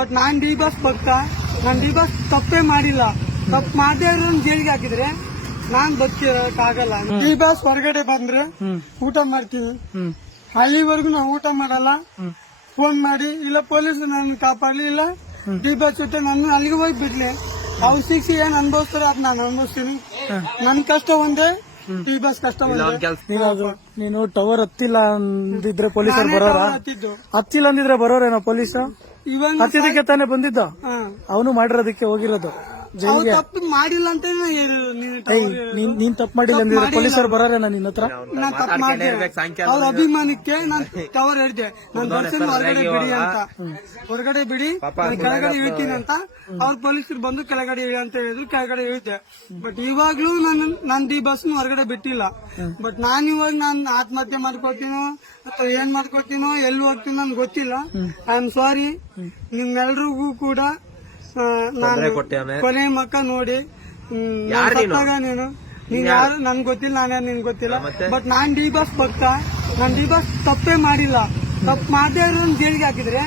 But non D boss ಭಕ್ತ. ನಾನ್ D boss ತಪ್ಪೇ ಮಾಡಿಲ್ಲ. ತಪ್ಪು ಮಾಡದೇ ಇರೋನ್ ಜೈಲಿಗೆ ಹಾಕಿದ್ರೆ ನಾನ್ ಬದುಕಿರಕ್ಕಾಗಲ್ಲ. ಡಿ ಬಾಸ್ ಹೊರಗಡೆ ಬಂದ್ರೆ ಊಟ ಮಾಡ್ತೀನಿ. ಅಲ್ಲಿವರೆಗೂ ನಾವು ಊಟ ಮಾಡಲ್ಲ. ಫೋನ್ ಮಾಡಿ ಇಲ್ಲ ಪೊಲೀಸ್ ನನ್ನ ಕಾಪಾಡ್ಲಿ, ಇಲ್ಲ ಡಿ ಬಾಸ್ ಜೊತೆ ನಾನು ಅಲ್ಲಿಗೆ ಹೋಗಿ ಬಿಡ್ಲಿ. ಅವ್ರು ಶಿಕ್ಷೆ ಏನ್ ಅನುಭವಿಸ್ತಾರೆ ಅದ್ ನಾನು ಅನುಭವಿಸ್ತೀನಿ. ನನ್ ಕಷ್ಟ ಒಂದೇ, ಡಿ ಬಾಸ್ ಕಷ್ಟ ಒಂದೇ. ನೀನು ಟವರ್ ಹತ್ತಿಲ್ಲ ಅಂದಿದ್ರೆ ಪೊಲೀಸರು ಬರೋರ? ಹತ್ತಿದ್ದು ಹತ್ತಿಲ್ಲ ಅಂದಿದ್ರೆ ಬರೋರೇನೋ ಪೊಲೀಸ್? ಇವಾಗ ಹತ್ತಿದಕ್ಕೆ ತಾನೇ ಬಂದಿದ್ದ. ಅವನು ಮಾಡಿರೋದಕ್ಕೆ ಹೋಗಿರೋದು ಜೈಲಿಗೆ. ತಪ್ಪು ಮಾಡಿಲ್ಲ ಅಂತ ನೀನ್ ತಪ್ಪು ಮಾಡಿಲ್ಲ ಅಂದಿದ್ರೆ ಪೊಲೀಸರು ಬರೋರೇನ ನಿನ್ನ ಹತ್ರ? ನಾನ್ ತಪ್ಪು ಮಾಡಿದೆ. ಅವ್ರ ಅಭಿಮಾನಕ್ಕೆ ನಾನ್ ಟವರ್ ಹೇಳಿದೆ, ನಾನ್ ದರ್ಶನ್ ಹೊರಗಡೆ ಬಿಡಿ ಅಂತ. ಹೊರಗಡೆ ಬಿಡಿ, ಕೆಳಗಡೆ ಇಳ್ತೀನಿ ಅಂತ. ಅವ್ರ ಪೊಲೀಸರು ಬಂದು ಕೆಳಗಡೆ ಇಳಿ ಅಂತ ಹೇಳಿದ್ರು, ಕೆಳಗಡೆ ಇಳಿತೆ. ಬಟ್ ಇವಾಗ್ಲೂ ನಾನ್ ಡಿ ಬಸ್ ಹೊರಗಡೆ ಬಿಟ್ಟಿಲ್ಲ. ಬಟ್ ನಾನ್ ಇವಾಗ ನಾನ್ ಆತ್ಮಹತ್ಯೆ ಮಾಡ್ಕೊಳ್ತೀನೋ ಅಥವಾ ಏನ್ ಮಾಡ್ಕೊಳ್ತೀನೋ, ಎಲ್ಲಿ ಹೋಗ್ತೀನೋ ನನ್ಗೆ ಗೊತ್ತಿಲ್ಲ. I am sorry. ನಿಮ್ಮೆಲ್ರಿಗೂ ಕೂಡ ನಾನು ಕೊನೆ ಮಕ್ಕ ನೋಡಿ ನೀನ್ ಯಾರು ನನ್ಗೆ ಗೊತ್ತಿಲ್ಲ, ನಾನ್ಯಾರು ನಿನ್ಗೆ ಗೊತ್ತಿಲ್ಲ. ಬಟ್ ನಾನ್ ಡಿ ಬಾಸ್ ಭಕ್ತ. ನಾನ್ ಡಿ ಬಾಸ್ ತಪ್ಪೇ ಮಾಡಿಲ್ಲ. ತಪ್ಪು ಮಾಡದೇ ಇರೋನ್ ಜೈಲಿಗೆ ಹಾಕಿದ್ರೆ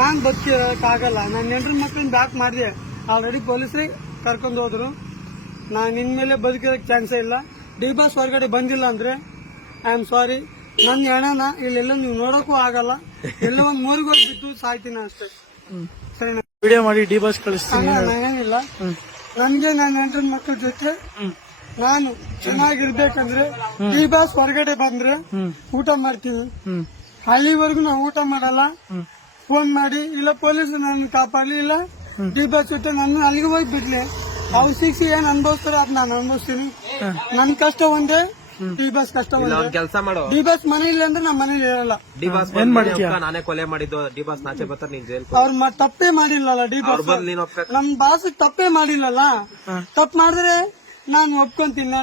ನಾನ್ ಬದುಕಿರಕ್ಕಾಗಲ್ಲ. ನಾನು ಹೆಂಡ್ರ ಮಕ್ಕಳನ್ನ ಬ್ಯಾಕ್ ಮಾಡಿದೆ. ಆಲ್ರೆಡಿ ಪೊಲೀಸರಿಗೆ ಕರ್ಕೊಂಡು ಹೋದ್ರು. ನಾನ್ ಇನ್ಮೇಲೆ ಬದುಕಿರೋಕ್ ಚಾನ್ಸೇ ಇಲ್ಲ. ಡಿ ಬಾಸ್ ಹೊರಗಡೆ ಬಂದಿಲ್ಲ ಅಂದ್ರೆ ಐ ಆಮ್ ಸಾರಿ. ನನ್ನ ಹೆಣನ ಇಲ್ಲೆಲ್ಲ ನೀವು ನೋಡಕ್ಕೂ ಆಗಲ್ಲ. ಎಲ್ಲ ಒಂದ್ ಮೂರಿಗೆ ಬಿದ್ದು ಸಾಯ್ತೀನಿ ಅಷ್ಟೇ. ಸರಿನಾ? ವಿಡಿಯೋ ಮಾಡಿ ಡಿ ಬಾಸ್ ಕಳಿಸ್ತೀನಿ. ನಾನೇನಿಲ್ಲ. ನನ್ಗೆ ನನ್ನ ಹೆಂಡ್ರ ಮಕ್ಕಳ ಜೊತೆ ನಾನು ಚೆನ್ನಾಗಿರ್ಬೇಕಂದ್ರೆ ಡಿ ಬಾಸ್ ಹೊರಗಡೆ ಬಂದ್ರೆ ಊಟ ಮಾಡ್ತೀನಿ. ಅಲ್ಲಿವರೆಗೂ ನಾವು ಊಟ ಮಾಡಲ್ಲ. ಫೋನ್ ಮಾಡಿ ಇಲ್ಲ ಪೊಲೀಸ್ ನನ್ನ ಕಾಪಾಡ್ಲಿ, ಇಲ್ಲ ಡಿ ಬಾಸ್ ಜೊತೆ ನಾನು ಅಲ್ಲಿಗೆ ಹೋಗಿ ಬಿಡ್ಲಿ. ಅವ್ರ ಶಿಕ್ಷೆ ಏನ್ ಅನುಭವಿಸ್ತಾರೆ ಅದ್ ನಾನು ಅನುಭವಿಸ್ತೀನಿ. ನನ್ ಕಷ್ಟ ಒಂದೇ, ಡಿ ಬಾಸ್ ಕಷ್ಟ ಒಂದೇ. ಕೆಲಸ ಮಾಡೋ ಡಿ ಬಾಸ್ ಮನೇಲಿ ಅಂದ್ರೆ ನಮ್ಮ ಮನೇಲಿ ಇರಲ್ಲ. ಡಿ ಬಾಸ್ ನಾನೇ ಕೊಲೆ ಮಾಡಿದ್ದು. ಡಿ ಬಾಸ್ ನಾಚೆ ಬರ್ತಾರೆ, ನೀನ್ ಜೈಲ್ ಅವ್ರ ತಪ್ಪೇ ಮಾಡಿಲ್ಲಲ್ಲ. ಡಿ ಬಾಸ್ ನಮ್ ಬಾಸ್ ತಪ್ಪೇ ಮಾಡಿಲ್ಲಲ್ಲ. ತಪ್ಪು ಮಾಡಿದ್ರೆ ನಾನು ಒಪ್ಕೊಂತೀನಿ.